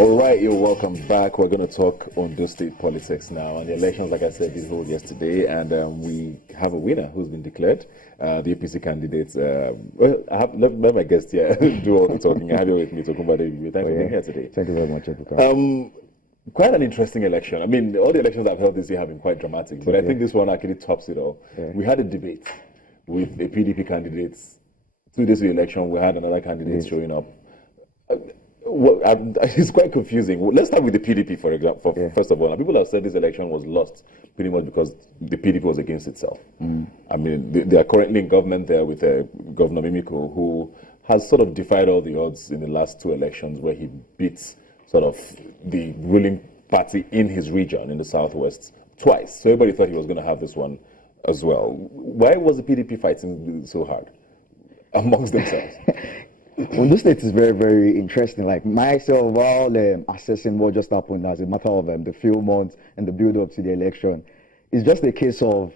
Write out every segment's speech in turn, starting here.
All right, you're welcome back. We're going to talk Ondo State politics now. And the elections, like I said, did hold yesterday, and we have a winner who's been declared. The APC candidates. Well, let my guest here do all the talking. I have you with me, Tokumba David. Thanks for being here today. Thank you very much, Quite an interesting election. I mean, all the elections I've held this year have been quite dramatic, but I think this one actually tops it all. Yeah. We had a debate with the PDP candidates. 2 days of the election, we had another candidate showing up. It's quite confusing. Let's start with the PDP, for example. First of all, people have said this election was lost pretty much because the PDP was against itself. I mean, they are currently in government there with Governor Mimiko, who has sort of defied all the odds in the last 2 elections, where he beats sort of the ruling party in his region in the southwest twice. So everybody thought he was going to have this one as well. Why was the PDP fighting so hard amongst themselves? Well, this state is very, very interesting. Like myself, while assessing what just happened as a matter of the few months and the build-up to the election, it's just a case of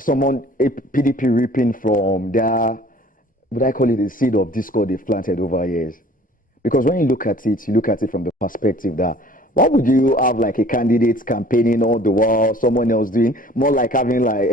PDP reaping from their, what I call it, the seed of discord they've planted over years. Because when you look at it from the perspective that, why would you have like a candidate campaigning all the while, someone else doing more like having like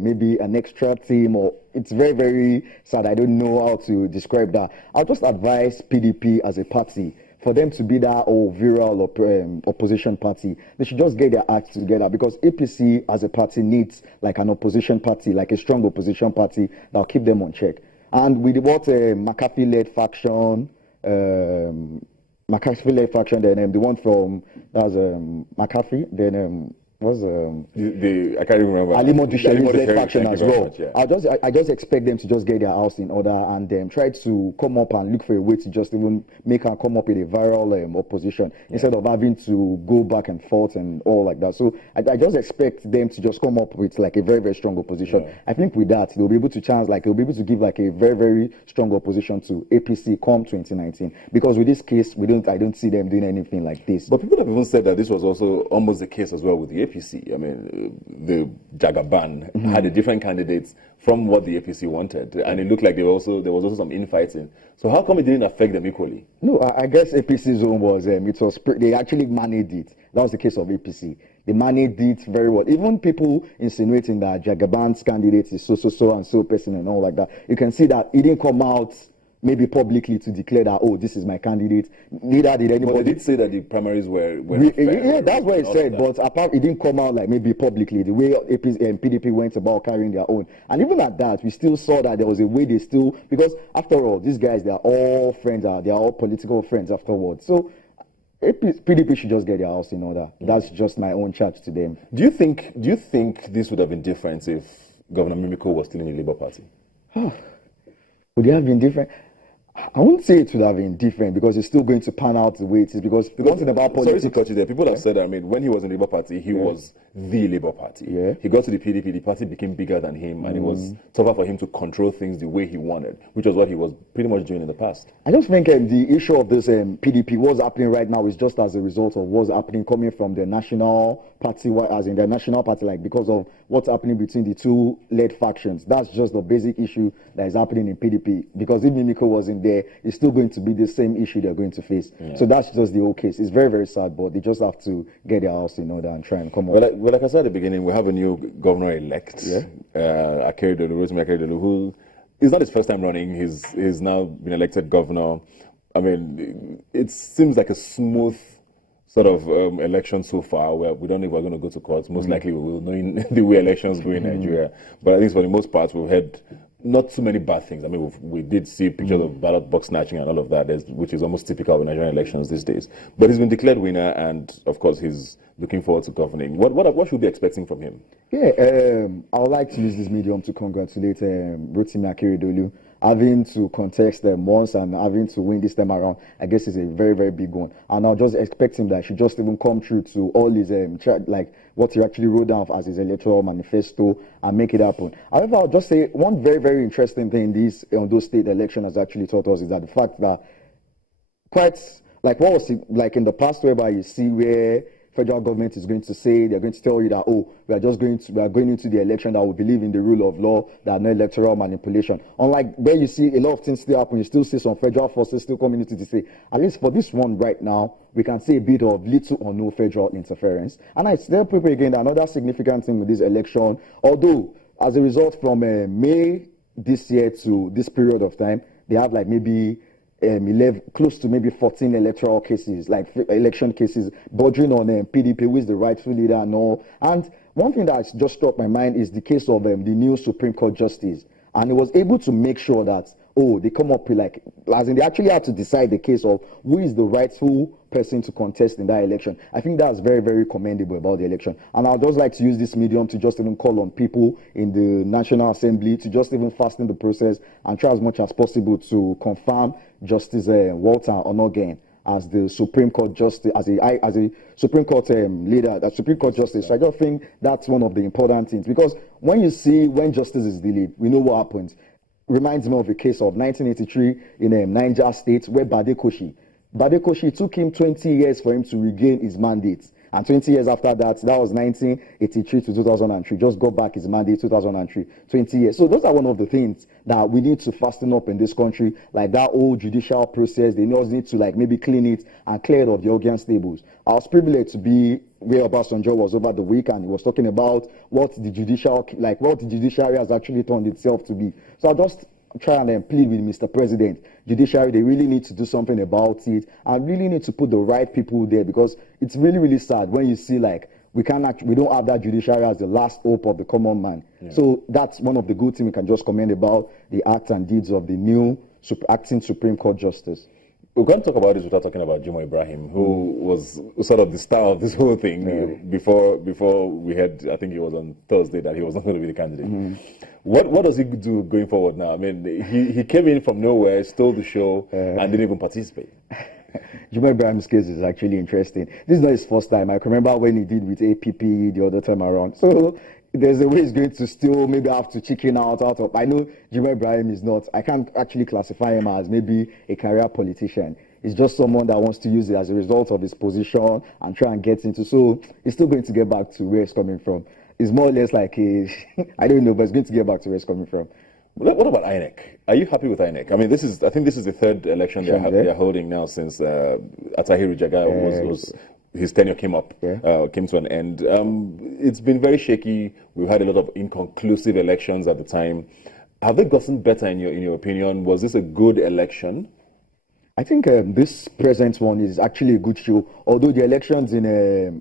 maybe an extra team? Or it's very, very sad. I don't know how to describe that. I'll just advise PDP as a party, for them to be that viral opposition party, they should just get their act together, because APC as a party needs like an opposition party, like a strong opposition party that'll keep them on check. And with what McAfee-led faction, McAfee-led faction, then the one from McAfee, then was I can't remember. Alimo Dusheri's faction as well. Much, yeah. I just expect them to just get their house in order and try to come up and look for a way to just even make her come up with a viral opposition instead of having to go back and forth and all like that. So I just expect them to just come up with like a very, very strong opposition. Yeah. I think with that they'll be able to they'll be able to give like a very, very strong opposition to APC come 2019. Because with this case, I don't see them doing anything like this. But people have even said that this was also almost the case as well with the APC. I mean, the Jagaban had a different candidates from what the APC wanted, and it looked like there was also some infighting. So how come it didn't affect them equally? No, I guess APC's own was they actually managed it. That was the case of APC. They managed it very well. Even people insinuating that Jagaban's candidate is so and so person and all like that, you can see that it didn't come out maybe publicly to declare that, oh, this is my candidate. Neither did anybody. But they did say that the primaries were yeah, that's what it said. But apart, it didn't come out like maybe publicly, the way APC and PDP went about carrying their own. And even at that, we still saw that there was a way they still, because after all, these guys, they are all friends, they are all political friends afterwards. So PDP should just get their house in order. That's just my own charge to them. Do you think this would have been different if Governor Mimiko was still in the Labour Party? Would it have been different? I wouldn't say it would have been different, because it's still going to pan out the way it is. Because one thing about politics. Sorry to cut you there. People have said, I mean, when he was in the Labour Party, he was the Labour Party. Yeah. He got to the PDP, the party became bigger than him, and it was tougher for him to control things the way he wanted, which was what he was pretty much doing in the past. I just think the issue of this PDP, what's happening right now, is just as a result of what's happening coming from the national party, as in the national party, like because of what's happening between the two led factions. That's just the basic issue that is happening in PDP. Because if Mimiko wasn't there, it's still going to be the same issue they're going to face. Yeah. So that's just the whole case. It's very, very sad, but they just have to get their house in order and try and come up. Well, like I said at the beginning, we have a new governor-elect, Akeredolu, who is not his first time running. He's now been elected governor. I mean, it seems like a smooth sort of election so far, where we don't know if we're going to go to court. Most likely we will, knowing the way elections go in Nigeria. But at least for the most part, we've had not too many bad things. I mean, we did see pictures of ballot box snatching and all of that, which is almost typical of Nigerian elections these days. But he's been declared winner, and of course, he's looking forward to governing. What should we be expecting from him? Yeah, I would like to use this medium to congratulate Rotimi Akeredolu. Having to contest them once and having to win this time around, I guess is a very, very big one. And I'll just expect him that he should just even come true to all his like what he actually wrote down as his electoral manifesto and make it happen. However, I'll just say one very, very interesting thing this Ondo State election has actually taught us is that the fact that quite like what was it like in the past, whereby you see where federal government is going to say. They're going to tell you that, oh, we are going into the election that we believe in the rule of law, that no electoral manipulation. Unlike where you see a lot of things still happen, you still see some federal forces still coming into to say, at least for this one right now, we can see a bit of little or no federal interference. And I tell people again that another significant thing with this election, although as a result from May this year to this period of time, they have like maybe 11, close to maybe 14 electoral cases, like election cases, bordering on PDP, who is the rightful leader and all. And one thing that just struck my mind is the case of the new Supreme Court Justice. And he was able to make sure that, oh, they come up with like, as in they actually had to decide the case of who is the rightful person to contest in that election. I think that's very, very commendable about the election. And I'd just like to use this medium to just even call on people in the National Assembly to just even fasten the process and try as much as possible to confirm Justice Walter Onogen as the Supreme Court Justice, as a Supreme Court leader, that Supreme Court Justice. So I just think that's one of the important things, because when you see when justice is delayed, we know what happens. Reminds me of a case of 1983 in Niger State, where Badekoshi took him 20 years for him to regain his mandate. And 20 years after that, that was 1983 to 2003, just got back his mandate 2003, 20 years. So those are one of the things that we need to fasten up in this country, like that old judicial process. They just need to like maybe clean it and clear it of the organ stables. I was privileged to be where Obasanjo was over the week, and he was talking about what the judiciary has actually turned itself to be. So I just try and plead with Mr. President, judiciary, they really need to do something about it and really need to put the right people there, because it's really, really sad when you see like we don't have that judiciary as the last hope of the common man. Yeah. So that's one of the good things we can just commend about the acts and deeds of the new acting Supreme Court Justice. We're going to talk about this without talking about Jimoh Ibrahim, who was sort of the star of this whole thing before we had, I think it was on Thursday, that he was not going to be the candidate. What does he do going forward now? I mean, he came in from nowhere, stole the show, and didn't even participate. Jimoh Ibrahim's case is actually interesting. This is not his first time. I can remember when he did with APP the other time around. So there's a way he's going to still maybe have to chicken out of. I know Jimoh Ibrahim is not, I can't actually classify him as maybe a career politician. He's just someone that wants to use it as a result of his position and try and get into. So he's still going to get back to where he's coming from. It's more or less like a, I don't know, but he's going to get back to where he's coming from. What about INEC? Are you happy with INEC? I mean, I think this is the third election they're holding now since Atahiru Jaga his tenure came to an end. It's been very shaky. We've had a lot of inconclusive elections at the time. Have they gotten better in your opinion? Was this a good election? I think this present one is actually a good show. Although the elections in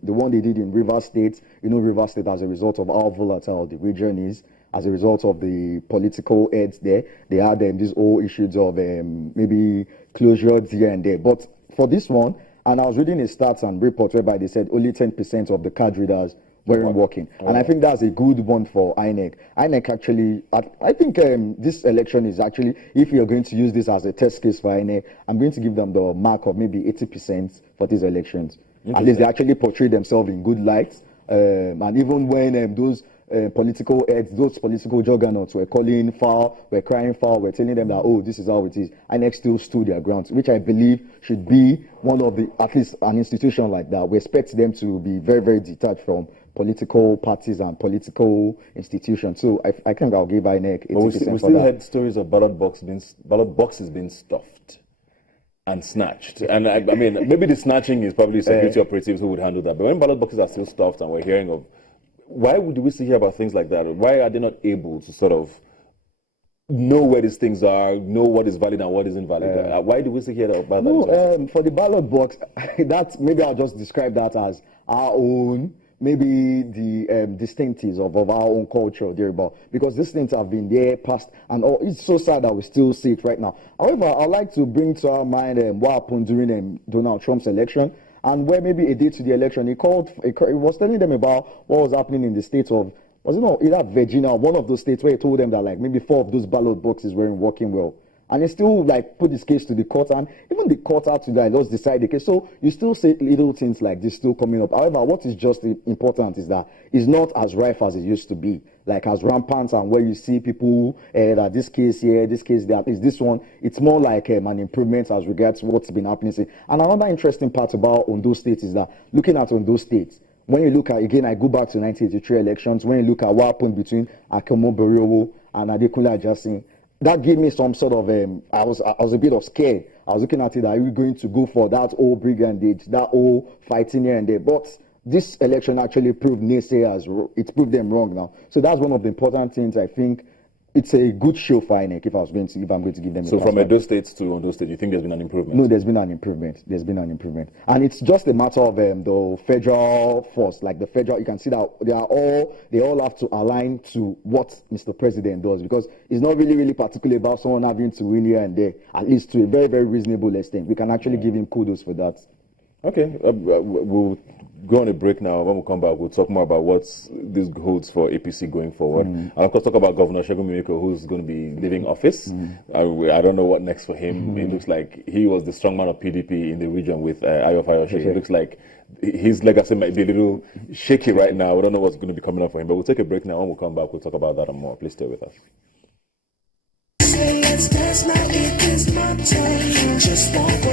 the one they did in Rivers State, Rivers State, as a result of how volatile the region is, as a result of the political heads there, they had these old issues of maybe closures here and there. But for this one, and I was reading a stats and report whereby they said only 10% of the card readers weren't working. And I think that's a good one for INEC. INEC actually, I think this election is actually, if you're going to use this as a test case for INEC, I'm going to give them the mark of maybe 80% for these elections. At least they actually portray themselves in good light. And even when those political heads, those political juggernauts were calling foul, were crying foul, were telling them that, oh, this is how it is, INEC still stood their ground, which I believe should be one of the, at least an institution like that. We expect them to be very, very detached from political parties and political institutions. So I think I'll give INEC 80% we still had stories of ballot boxes being stuffed and snatched. And I mean, maybe the snatching is probably security operatives who would handle that. But when ballot boxes are still stuffed and we're hearing of, why do we still hear about things like that? Why are they not able to sort of know where these things are, know what is valid and what isn't valid? Why do we still hear about that? For the ballot box, that's, maybe I'll just describe that as our own, maybe the distinctives of our own culture there, because these things have been there past, and it's so sad that we still see it right now. However, I'd like to bring to our mind what happened during Donald Trump's election, and where maybe a day to the election, he was telling them about what was happening in the state of, was it not either Virginia or one of those states, where he told them that like maybe 4 of those ballot boxes weren't working well. And he still like put his case to the court, and even the court had to like just decide the case. So you still see little things like this still coming up. However, what is just important is that it's not as rife as it used to be, like as rampant, and where you see people that this case here, this case there, is this one. It's more like an improvement as regards what's been happening. And another interesting part about Ondo State is that looking at Ondo State, when you look at, again, I go back to 1983 elections, when you look at what happened between Akemo Beriowo and Adekunle Ajasin, that gave me some sort of, I was a bit of scared. I was looking at it, are we going to go for that old brigandage, that old fighting here and there? But this election actually proved naysayers, it proved them wrong now. So that's one of the important things. I think it's a good show for INEC if I'm going to give them. So from Edo State to Ondo State, you think there's been an improvement? No, there's been an improvement. And it's just a matter of the federal force, like the federal. You can see that they all have to align to what Mr. President does, because it's not really particular about someone having to win here and there, at least to a very, very reasonable extent. We can actually give him kudos for that. Okay, we'll go on a break now. When we come back, we'll talk more about what this holds for APC going forward. And of course, talk about Governor Segun Mimiko, who's going to be leaving office. I don't know what next for him. It looks like he was the strongman of PDP in the region with Ayo Fayose. It looks like his legacy might be a little shaky right now. We don't know what's going to be coming up for him. But we'll take a break now. When we come back, we'll talk about that and more. Please stay with us. Let's dance now, it is my turn. Just want